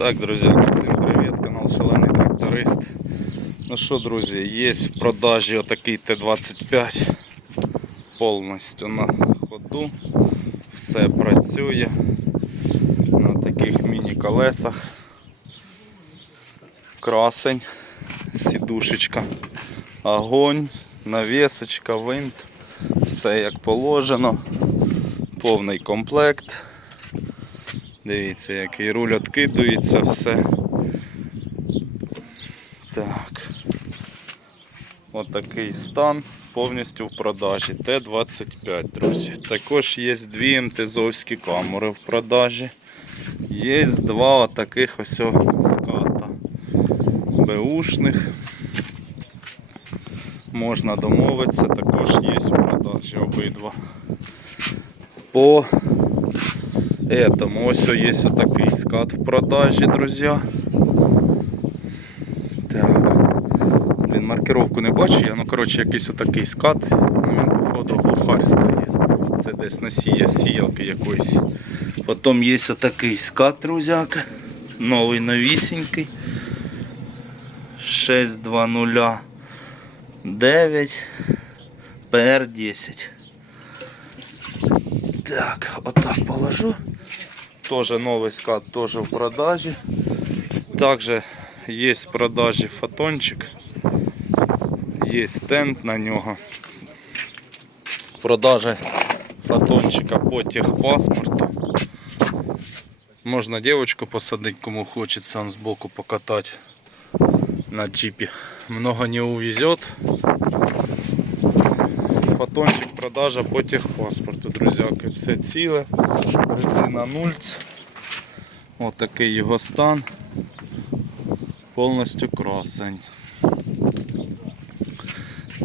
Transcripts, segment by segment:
Так, друзі, всім привіт, канал Шалений Тракторист. Ну що, друзі, є в продажі отакий Т-25 повністю на ходу. Все працює на таких міні-колесах. Красень, сідушечка, огонь, навісочка, винт. Все як положено. Повний комплект. Дивіться, який руль відкидується, все. Так. Отакий стан повністю в продажі. Т-25, друзі. Також є дві МТЗовські камери в продажі. Є два таких ось ската. Беушних. Можна домовитися, також є в продажі обидва. По Этому ось є отакий скат в продажі, друзі. Так. Блін, маркировку не бачу я, ну коротше якийсь отакий скат, ну він походу глухарь стає. Це десь носія сіялки якоїсь. Потім є отакий скат, друзяка. Новий новісінький. 6209 PR10. Так, отак положу. Тоже новый скат, тоже в продаже. Также есть в продаже фотончик. Есть стенд на нього. Продажа фотончика по техпаспорту. Можна девочку посадить, кому хочется он сбоку покатать на джипе. Много не увезет. Фотончик продажа по техпаспорту, друзяки. Все ціле. Резина нульц. Ось такий його стан. Повністю красень.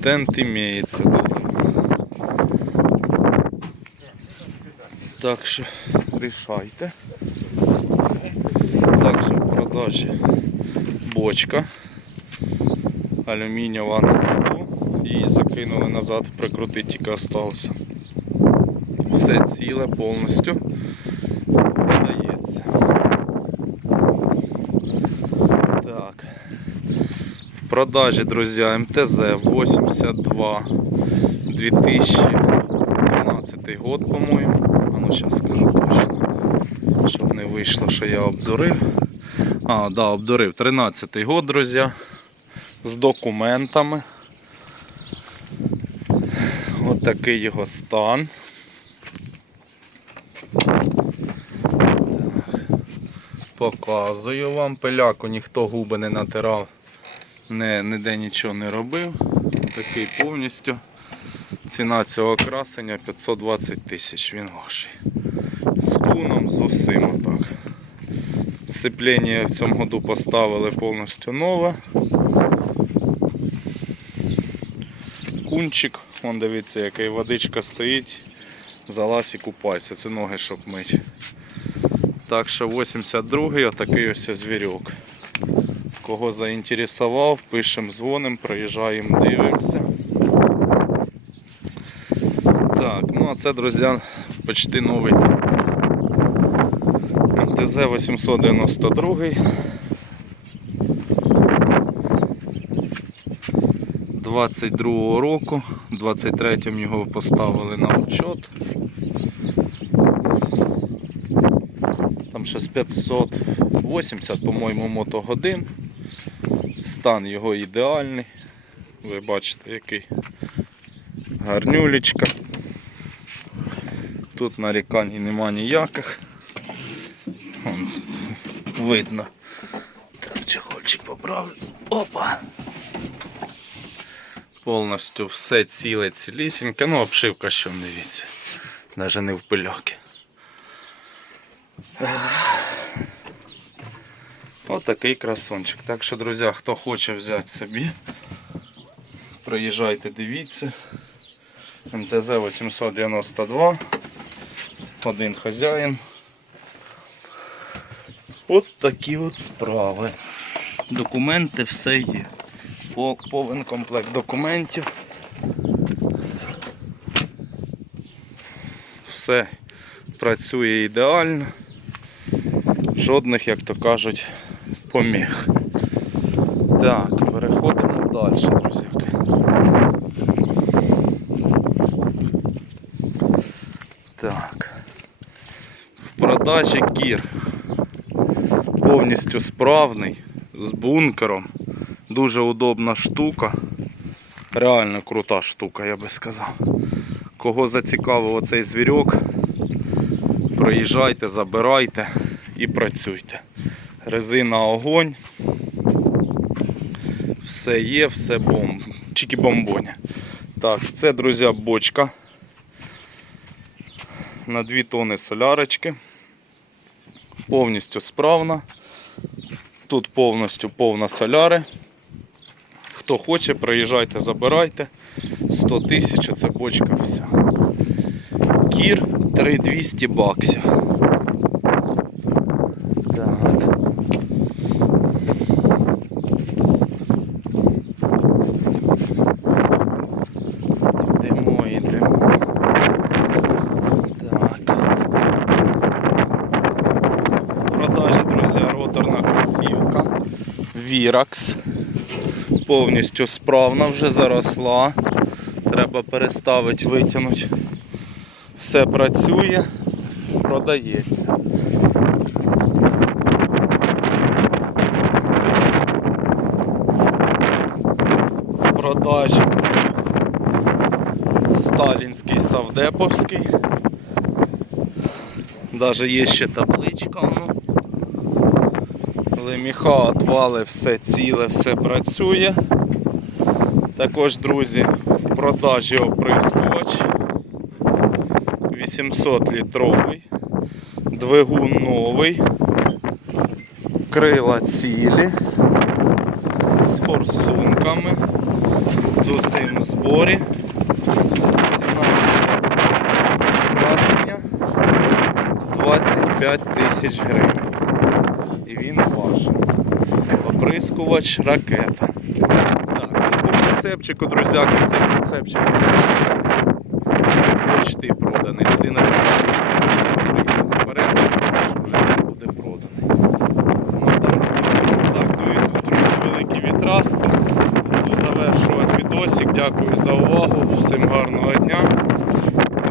Тент імеється. Так що рішайте. Також в продажі бочка алюмінієва на кругу. Її закинули назад, прикрутити тільки остався. Все ціле повністю продається. Так. В продажі, друзі, МТЗ 82 2012 год, по-моєму. А ну зараз скажу точно. Щоб не вийшло, що я обдурив. А, да, обдурив. 13-й год, друзі. З документами. Такий його стан. Показую вам. Пиляку ніхто губи не натирав, не, ніде нічого не робив. Такий повністю. Ціна цього красення 520 тисяч, він ваший. З куном, з усім отак. Сцеплення в цьому году поставили повністю нове. Кунчик, вон дивіться, який водичка стоїть. Залазь і купайся, це ноги, щоб мить. Так що 82-й отакий ось звірок. Кого заінтересував, пишемо, дзвонимо, приїжджаємо, дивимося. Так, ну а це, друзі, почти новий МТЗ 892. 22 року, 23-м його поставили на учет. Там ще з 580, по-моєму, мотогодин. Стан його ідеальний. Ви бачите, який гарнюлечка. Тут нарікань нема ніяких. Вон, видно. Так, чехольчик поправлю. Опа! Повністю все ціле, цілісіньке. Ну, обшивка що дивіться. Навіть не в пиляки. Ось такий красончик. Так що, друзі, хто хоче взяти собі, приїжджайте, дивіться. МТЗ 892. Один хазяїн. От такі от справи. Документи все є. По- Повен комплект документів. Все працює ідеально. Жодних, як то кажуть, поміг. Так, переходимо далі, друзяки. Так. В продажі кір. Повністю справний, з бункером. Дуже удобна штука. Реально крута штука, я би сказав. Кого зацікавив оцей звірок, приїжджайте, забирайте і працюйте. Резина огонь. Все є, все бомб. Чики бомбоня. Так, це, друзі, бочка. На 2 тони солярочки. Повністю справна. Тут повністю повна соляри. Хто хоче, приїжджайте, забирайте. 100 тисяч, це бочка вся. Кір 3200 баксів. Так. Йдемо, Повністю справна, вже заросла. Треба переставити, витягнути. Все працює, продається. В продажі сталінський савдеповський. Даже є ще табличка. Ну. Леміха отвали, все ціле, все працює. Також, друзі, в продажі оприскувач 800 літровий, двигун новий, крила цілі, з форсунками, з усім зборі. Ціна красення 25 тисяч гривень. оприскувач ракета. Так, ну, По прицепчику, друзяки, цей прицепчик почти проданий. Людина сказала, що числа приїде заберете, що вже буде проданий. Ну, там, Так, ну, тут, друзі, великі вітра. Буду завершувати відосик. Дякую за увагу, всім гарного дня.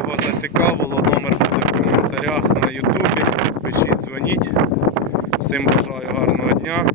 Кого зацікавило, номер буде в коментарях на ютубі. Пишіть, дзвоніть. Всім бажаю гарного дня.